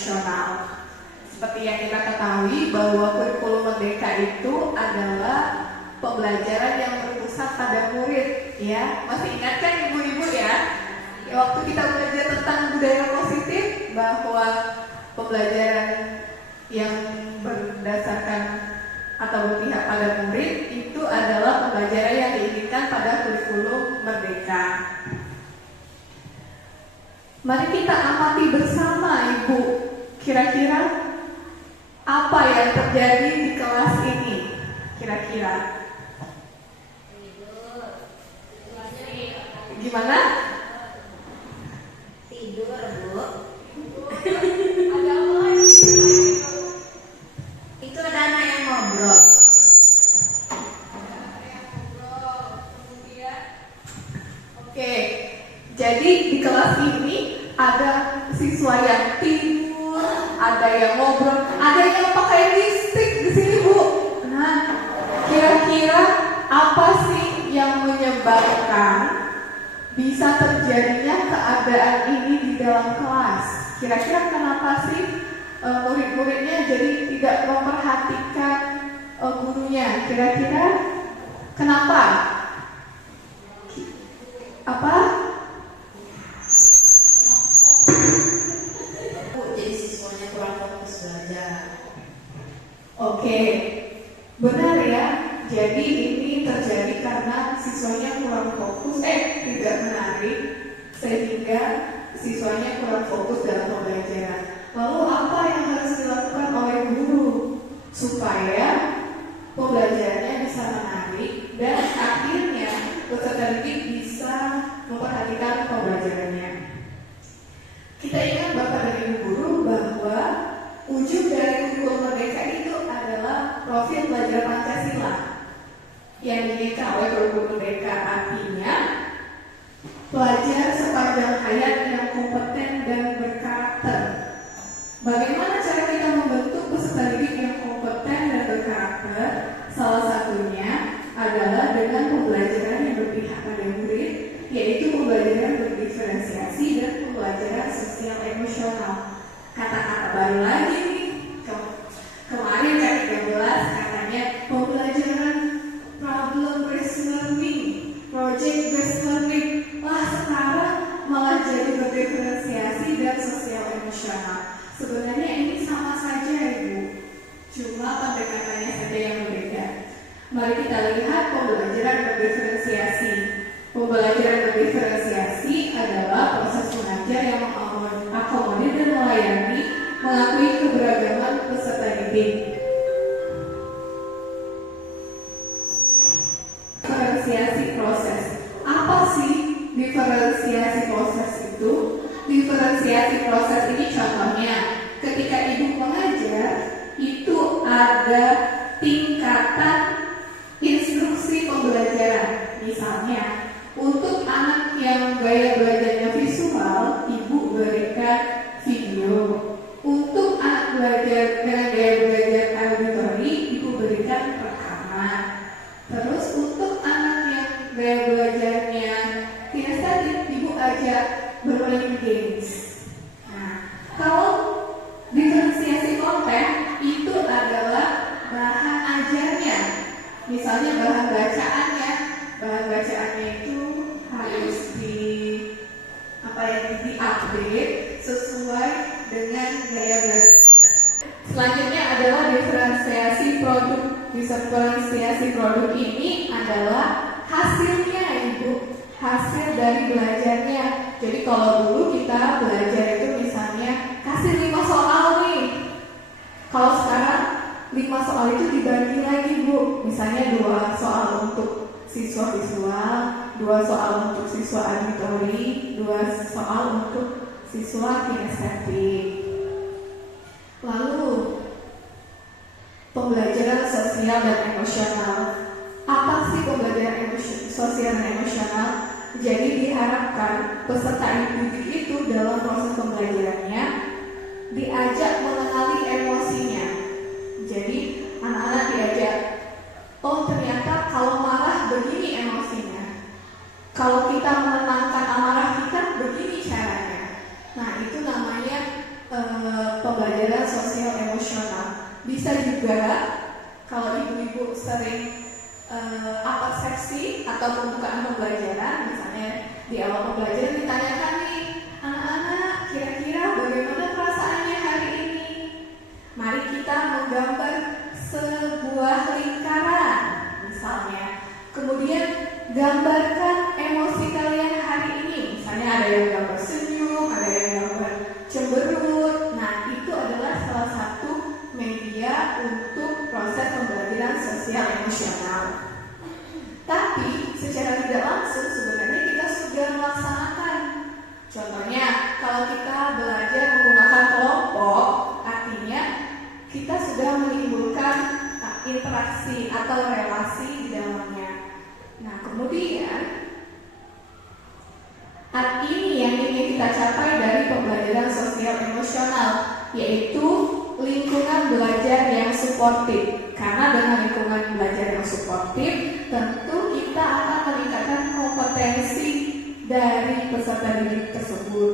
emosional. Seperti yang kita ketahui bahwa kurikulum merdeka itu adalah pembelajaran yang berpusat pada murid, ya. Masih ingat kan ibu-ibu ya? Waktu kita belajar tentang budaya positif, bahwa pembelajaran yang berdasarkan atau berpihak pada murid itu adalah pembelajaran yang diinginkan pada kurikulum merdeka. Mari kita amati bersama, Ibu. Kira-kira apa yang terjadi di kelas ini? Kira-kira gimana? Tidur, Bu. Ada apa lagi? Itu ada anak yang ngobrol. Oke, jadi di kelas ini ada siswa yang tidur, ada yang ngobrol, ada yang pakai lipstik di sini, Bu. Nah, kira-kira apa sih yang menyebabkan bisa terjadinya keadaan ini di dalam kelas? Kira-kira kenapa sih murid-muridnya jadi tidak memperhatikan gurunya? Kira-kira kenapa? Apa? Bu, jadi siswanya kurang fokus belajar. Oke, benar ya. Jadi ini terjadi karena siswanya kurang fokus, tidak menarik, sehingga siswanya kurang fokus dalam pembelajaran. Lalu apa yang harus dilakukan oleh guru supaya pembelajarannya bisa menarik dan akhirnya peserta didik bisa memperhatikan pembelajarannya? Kita ingat Bapak dan Ibu guru bahwa ujung dari kurikulum merdeka itu adalah profil pelajar Pancasila yang diinginkan oleh kurikulum merdeka, artinya pelajar sepanjang hayat yang kompeten dan berkarakter. Bagaimana cara kita membentuk peserta didik yang kompeten dan berkarakter? Salah satunya adalah dengan pembelajaran yang berpihak pada murid, yaitu pembelajaran berdiferensiasi dan pembelajaran sosial emosional. Kata-kata baru lagi nih, kemarin kan 13 katanya pembelajaran problem based learning, project based learning. Wah, sekarang malah jadi berdiferensiasi dan sosial emosional. Sebenarnya ini sama saja, Ibu, cuma pendekatannya saja yang berbeda. Mari kita lihat pembelajaran berdiferensiasi. Pembelajaran berdiferensiasi adalah proses mengajar yang mengakomodir dan melayani, mengakui keberagaman peserta didik. Diferensiasi proses. Apa sih diferensiasi proses itu? Diferensiasi proses ini contohnya, ketika ibu mengajar, itu ada tingkatan instruksi pembelajaran. Misalnya, untuk anak yang gaya belajarnya visual, ibu berikan video. Untuk anak belajar dengan gaya belajar auditori, ibu berikan rekaman. Terus untuk anak yang gaya belajarnya kinestetik, ibu ajak bermain games. Nah, kalau diferensiasi konten itu adalah bahan ajarnya. Misalnya bahan bacaannya itu harus diupdate sesuai dengan gaya belajar. Selanjutnya adalah diferensiasi produk. Diferensiasi produk ini adalah hasilnya, Ibu, hasil dari belajarnya. Jadi kalau dulu kita belajar itu misalnya kasih 5 soal nih. Kalau sekarang 5 soal itu dibagi lagi, Bu. Misalnya 2 soal untuk siswa visual, 2 soal untuk siswa auditori, 2 soal untuk siswa kinestetik. Lalu pembelajaran sosial dan emosional. Apa sih pembelajaran sosial dan emosional? Jadi diharapkan peserta didik itu dalam proses pembelajarannya diajak mengenali emosinya. Jadi anak-anak diajak, oh ternyata kalau marah begini emosinya, kalau kita menenangkan amarah kita begini caranya. Nah, itu namanya pembelajaran atau pembukaan pembelajaran, misalnya di awal pembelajaran ditanyakan nih, anak-anak kira-kira bagaimana perasaannya hari ini? Mari kita menggambar sebuah lingkaran, misalnya. Kemudian gambarkan emosi kalian hari ini. Misalnya ada yang gambar senyum, ada yang gambar cemberut. Nah, itu adalah salah satu media untuk proses pembelajaran sosial emosional. Tapi secara tidak langsung sebenarnya kita sudah melaksanakan. Contohnya, kalau kita belajar menggunakan kelompok, artinya kita sudah menimbulkan interaksi atau relasi di dalamnya. Nah, kemudian ini yang ingin kita capai dari pembelajaran sosial emosional, yaitu lingkungan belajar yang suportif. Karena dengan lingkungan belajar yang suportif, tentu kita akan meningkatkan kompetensi dari peserta didik tersebut.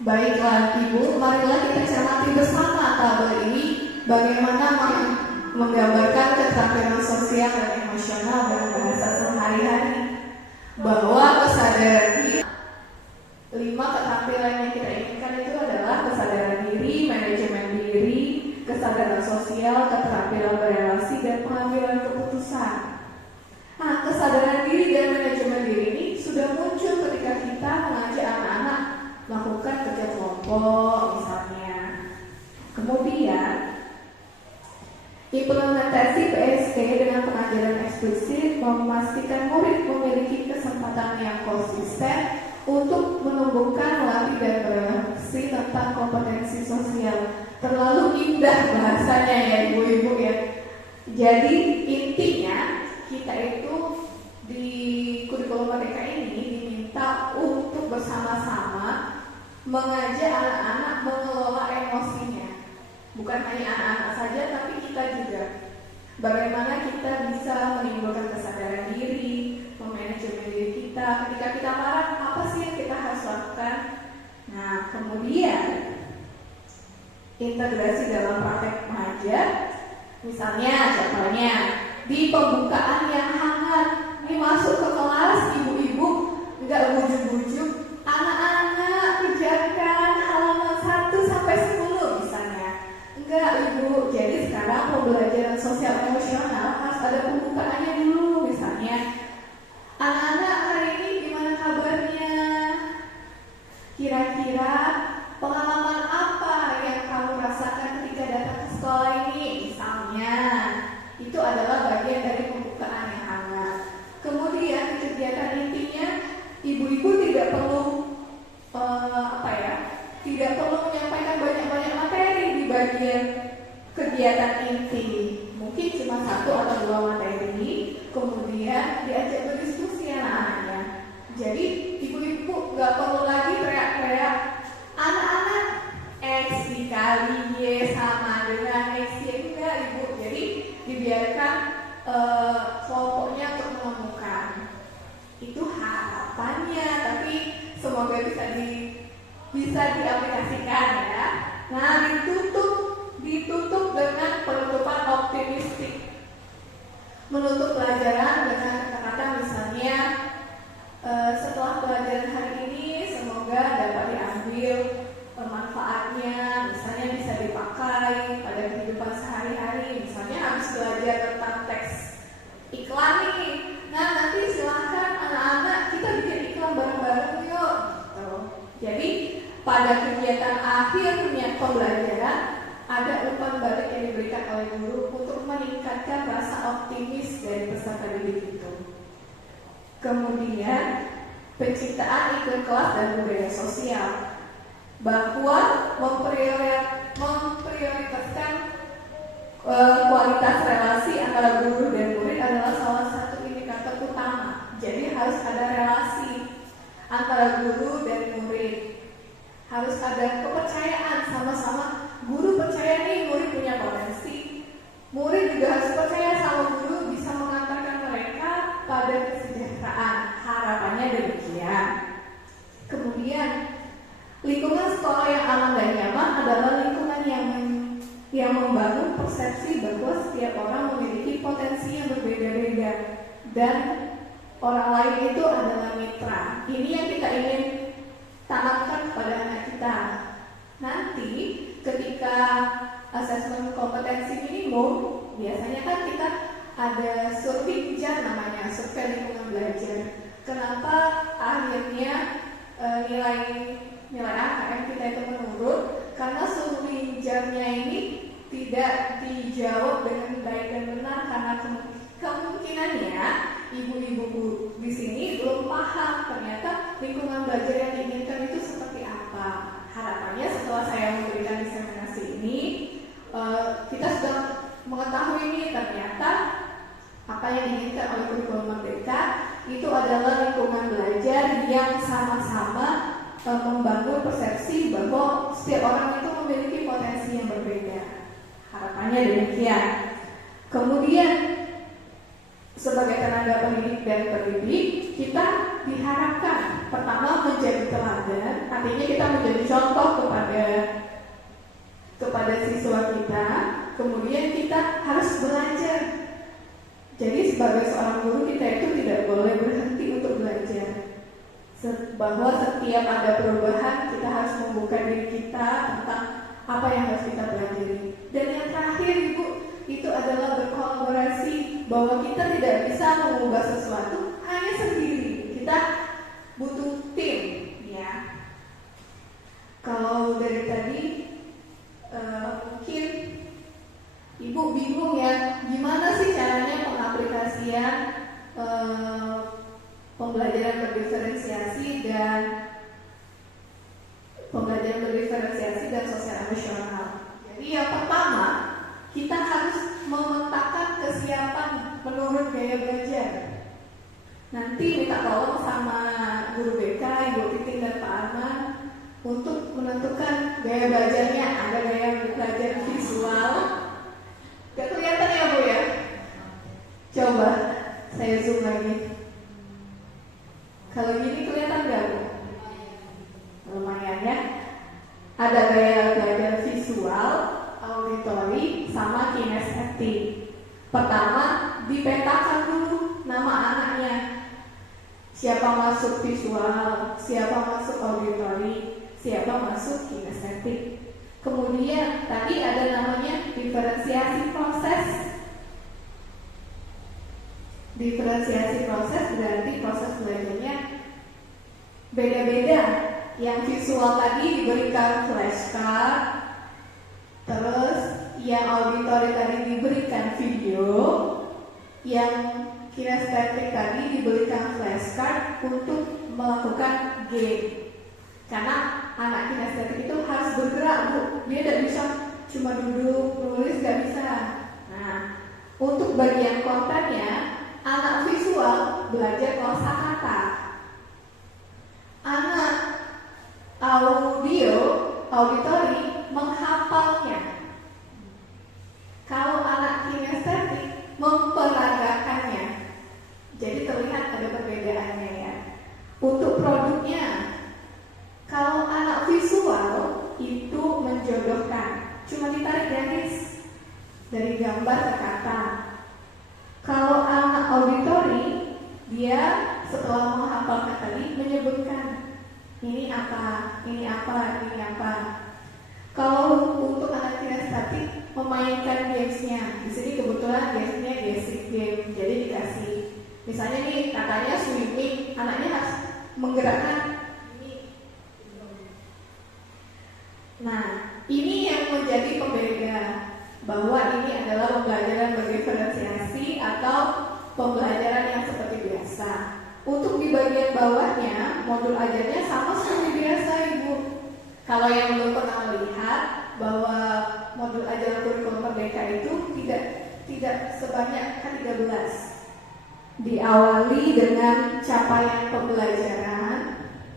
Baiklah Ibu, marilah kita cermati bersama tabel ini bagaimana menggambarkan keterampilan sosial dan emosional dalam bahasa sehari-hari. Bahwa kesadaran diri, 5 keterampilan yang kita inginkan itu adalah kesadaran diri, manajemen diri, kesadaran sosial, keterampilan berelasi, dan pengambilan keputusan. Nah, kesadaran diri dan manajemen diri ini sudah muncul ketika kita mengajak anak-anak melakukan kerja kelompok misalnya. Kemudian implementasi PST dengan pengajaran eksplisit memastikan murid memiliki kesempatan yang konsisten untuk menumbuhkan melatih dan berefleksi tentang kompetensi sosial. Terlalu indah bahasanya ya ibu-ibu ya. Jadi intinya kita itu di kurikulum Merdeka ini diminta untuk bersama-sama mengajak anak-anak mengelola emosinya. Bukan hanya anak-anak saja, tapi kita juga. Bagaimana kita bisa menimbulkan kesadaran diri, memanajemen diri kita. Ketika kita marah, apa sih yang kita harus lakukan? Nah, kemudian integrasi dalam praktek mengajar. Misalnya, contohnya di pembukaan yang hangat, ini masuk ke kelas, ibu-ibu nggak bujuk-bujuk, anak-anak kerjakan halaman 1 sampai 10 misalnya. Enggak ibu, jadi sekarang pembelajaran sosial emosional harus ada pembukaannya dulu. Misalnya, anak-anak hari ini gimana kabarnya? Kira-kira pengalaman apa yang kamu rasakan ketika datang ke sekolah ini? Misalnya, itu adalah bagian dari pembukaan yang hangat. Kemudian kegiatan intinya, ibu-ibu tidak perlu tidak perlu menyampaikan banyak-banyak materi di bagian kegiatan inti. Mungkin cuma 1 atau 2 materi, kemudian diajak berdiskusi anak-anaknya. Jadi ibu-ibu nggak perlu lagi teriak-teriak, anak-anak X dikali Y sama dengan X Y, enggak ibu. Jadi dibiarkan kelompoknya untuk menemukan. Itu harapannya, tapi semoga bisa diaplikasikan ya. Nah, ditutup dengan penutupan optimistik. Menutup pelajaran dengan kata-kata misalnya, setelah pelajaran hari ini semoga dapat diambil manfaatnya, misalnya bisa dipakai pada kehidupan sehari-hari. Misalnya habis belajar tentang teks iklan nih, nah nanti silahkan anak-anak kita bikin iklan bareng-bareng yuk gitu. Jadi pada kegiatan akhirnya pembelajaran ada umpan balik yang diberikan oleh guru untuk meningkatkan rasa optimis dari peserta didik itu. Kemudian penciptaan iklim kelas dan budaya sosial, bahwa memprioritaskan kualitas relasi antara guru dan murid adalah salah satu indikator utama. Jadi harus ada relasi antara guru dan murid. Harus ada kepercayaan sama-sama. Guru percaya nih murid punya potensi. Murid juga harus percaya sama guru bisa mengantarkan mereka pada kesejahteraan. Harapannya demikian. Kemudian lingkungan sekolah yang aman dan nyaman adalah lingkungan yang membangun persepsi bahwa setiap orang memiliki potensi dan orang lain itu adalah mitra. Ini yang kita ingin tanamkan kepada anak kita. Nanti ketika asesmen kompetensi minimum, biasanya kan kita ada survei jar namanya, survei lingkungan belajar. Kenapa akhirnya nilai AKM kita itu menurun? Karena survei jarnya ini tidak dijawab dengan baik dan benar, karena kemungkinannya ibu-ibu di sini belum paham ternyata lingkungan belajar yang diinginkan itu seperti apa. Harapannya setelah saya memberikan diseminasi ini, kita sudah mengetahui ini ternyata apa yang diinginkan oleh kurikulum Merdeka itu adalah lingkungan belajar yang sama-sama membangun persepsi bahwa setiap orang itu memiliki potensi yang berbeda. Harapannya demikian. Kemudian sebagai tenaga pendidik dan pendidik, kita diharapkan pertama menjadi teladan, artinya kita menjadi contoh kepada siswa kita. Kemudian kita harus belajar. Jadi sebagai seorang guru kita itu tidak boleh berhenti untuk belajar. Bahwa setiap ada perubahan kita harus membuka diri kita tentang apa yang harus kita pelajari. Dan yang terakhir Ibu, itu adalah berkolaborasi, bahwa kita tidak bisa mengubah sesuatu hanya sendiri. Kita butuh tim, ya. Kalau dari tadi mungkin Ibu bingung ya, gimana sih caranya pengaplikasian pembelajaran berdiferensiasi dan sosial emosional. Jadi yang pertama, kita harus memetakan kesiapan menurut gaya belajar. Nanti minta tolong sama guru BK, Ibu Titin dan Pak Arman untuk menentukan gaya belajarnya. Ada gaya belajar visual. Gak kelihatan ya Bu ya? Coba saya zoom lagi. Kalau gini kelihatan gak Bu? Lumayan ya. Ada gaya belajar visual, auditori, sama kinestetik. Pertama, dipetakan dulu nama anaknya. Siapa masuk visual, siapa masuk auditori, siapa masuk kinestetik. Kemudian tadi ada namanya diferensiasi proses. Diferensiasi proses berarti proses belajarnya beda-beda. Yang visual tadi diberikan flashcard, terus yang auditori tadi diberikan video, yang kinestetik tadi diberikan flashcard untuk melakukan game. Karena anak kinestetik itu harus bergerak Bu, dia tidak bisa cuma duduk nulis, nggak bisa. Nah, untuk bagian kontennya, anak visual belajar kosakata, anak auditori menghafalnya. Kalau anak kinestetik memperagakannya. Jadi terlihat ada perbedaannya ya. Untuk produknya, kalau anak visual itu menjodohkan, cuma ditarik garis dari gambar ke kata. Kalau anak auditori, dia setelah menghafalkan tadi menyebutkan ini apa, ini apa, ini apa. Kalau untuk anak kinestetik memainkan gamesnya, di sini kebetulan gamesnya basic game, jadi dikasih, misalnya nih katanya swimming, anaknya harus menggerakkan ini. Nah, ini yang menjadi pembeda bahwa ini adalah pembelajaran berdiferensiasi atau pembelajaran yang seperti biasa. Untuk di bagian bawahnya, modul ajarnya sama seperti biasa Ibu. Kalau yang belum pernah melihat bahwa modul ajaran kurikulum Merdeka itu tidak sebanyak K13. Diawali dengan capaian pembelajaran,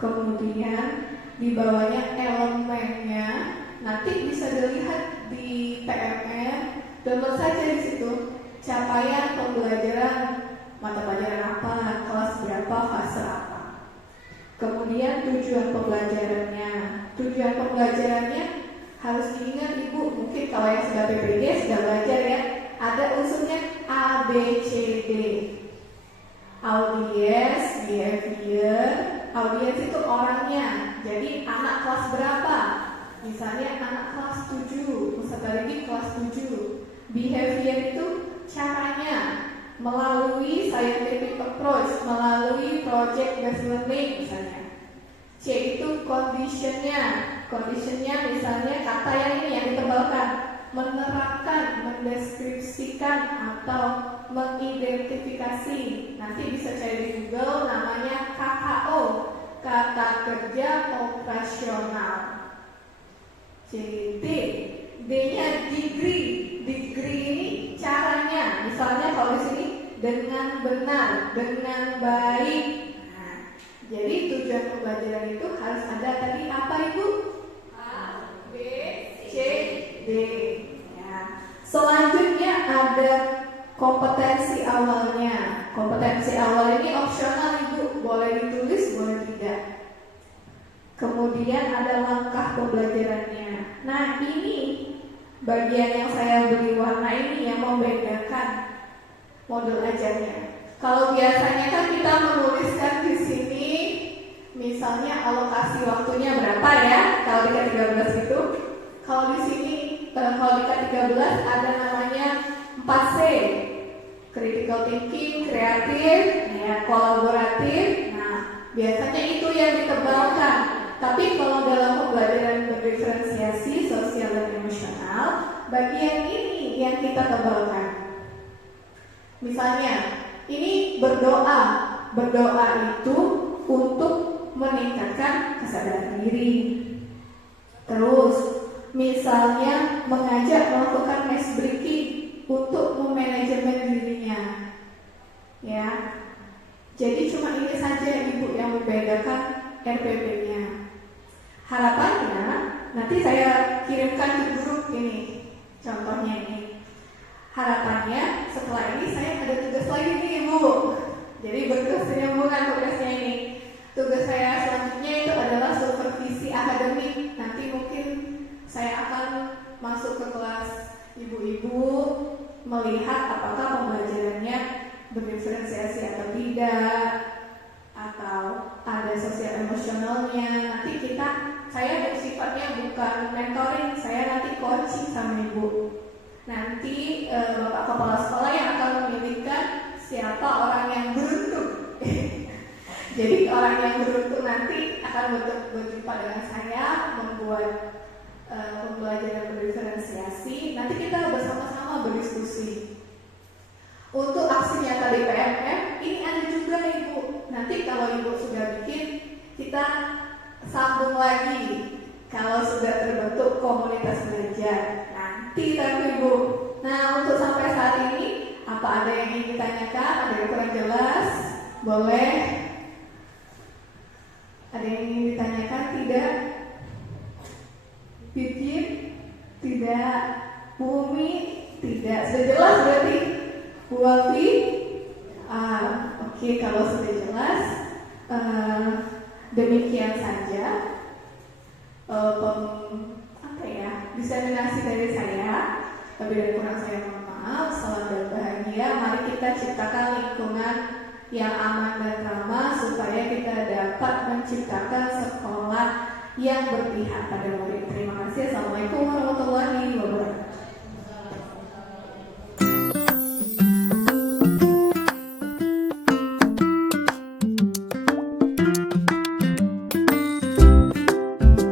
kemudian di bawahnya elemennya. Nanti bisa dilihat di PMR, download saja di situ capaian pembelajaran, mata pelajaran apa, kelas berapa, fase apa. Kemudian tujuan pembelajarannya harus diingat Ibu. Mungkin kalau yang sudah PPG sudah belajar ya, ada unsurnya A, B, C, D. Audience, behavior. Audience itu orangnya. Jadi anak kelas berapa? Misalnya anak kelas 7, peserta didik kelas 7. Behavior itu caranya melalui scientific approach, melalui project based learning misalnya. C itu conditionnya misalnya kata yang ini yang ditebalkan, menerapkan, mendeskripsikan atau mengidentifikasi. Nanti bisa cari di Google, namanya KKO, kata kerja operasional. Jadi D-nya degree ini caranya. Misalnya kalau di sini dengan benar, dengan baik. Nah, jadi tujuan pembelajaran itu harus ada tadi apa Ibu? A, B, C, D. Ya. Selanjutnya ada kompetensi awalnya. Kompetensi awal ini opsional Ibu, boleh ditulis, boleh tidak. Kemudian ada langkah pembelajarannya. Nah ini bagian yang saya beri warna ini yang membedakan modul ajarnya. Kalau biasanya kan kita menuliskan di sini, misalnya alokasi waktunya berapa ya? Kalau di K13 itu, kalau di sini, kalau di K13 ada namanya 4C, critical thinking, kreatif, ya, kolaboratif. Nah, biasanya itu yang ditebalkan. Tapi kalau dalam pembelajaran berdiferensiasi sosial dan emosional, bagian ini yang kita tebalkan. Misalnya, ini berdoa. Berdoa itu untuk meningkatkan kesadaran diri. Terus, misalnya mengajak melakukan ice breaking untuk memanajemen dirinya. Ya. Jadi cuma ini saja Ibu yang membedakan RPP-nya. Harapannya nanti saya kirimkan ke grup ini, contohnya ini. Harapannya setelah ini saya ada tugas lagi nih Ibu. Jadi berkesinambungan tugasnya ini. Tugas saya selanjutnya itu adalah supervisi akademik. Nanti mungkin saya akan masuk ke kelas ibu-ibu, melihat apakah pembelajarannya berdiferensiasi atau tidak, atau ada sosial emosionalnya. Nanti saya bersifatnya bukan mentoring, saya nanti coaching sama Ibu. Nanti Bapak Kepala Sekolah yang akan memilihkan siapa orang yang beruntung. Jadi orang yang beruntung nanti akan berjumpa dengan saya, membuat pembelajaran berdiferensiasi. Nanti kita bersama-sama berdiskusi. Untuk aksi nyata di PMM, ini ada juga Ibu. Nanti kalau Ibu sudah bikin, kita sambung lagi. Kalau sudah terbentuk komunitas belajar, nanti Ibu. Nah, untuk sampai saat ini, apa ada yang ingin ditanyakan? Ada yang kurang jelas? Boleh? Ada yang ingin ditanyakan? Tidak? Pikir? Tidak? Bumi? Tidak? Sudah jelas berarti? Bu Alfi? Oke, kalau sudah jelas, demikian saja diseminasi dari saya. Lebih dari kurang saya mohon maaf. Salam dan bahagia. Mari kita ciptakan lingkungan yang aman dan ramah supaya kita dapat menciptakan sekolah yang berpihak pada murid. Terima kasih. Assalamualaikum warahmatullahi wabarakatuh.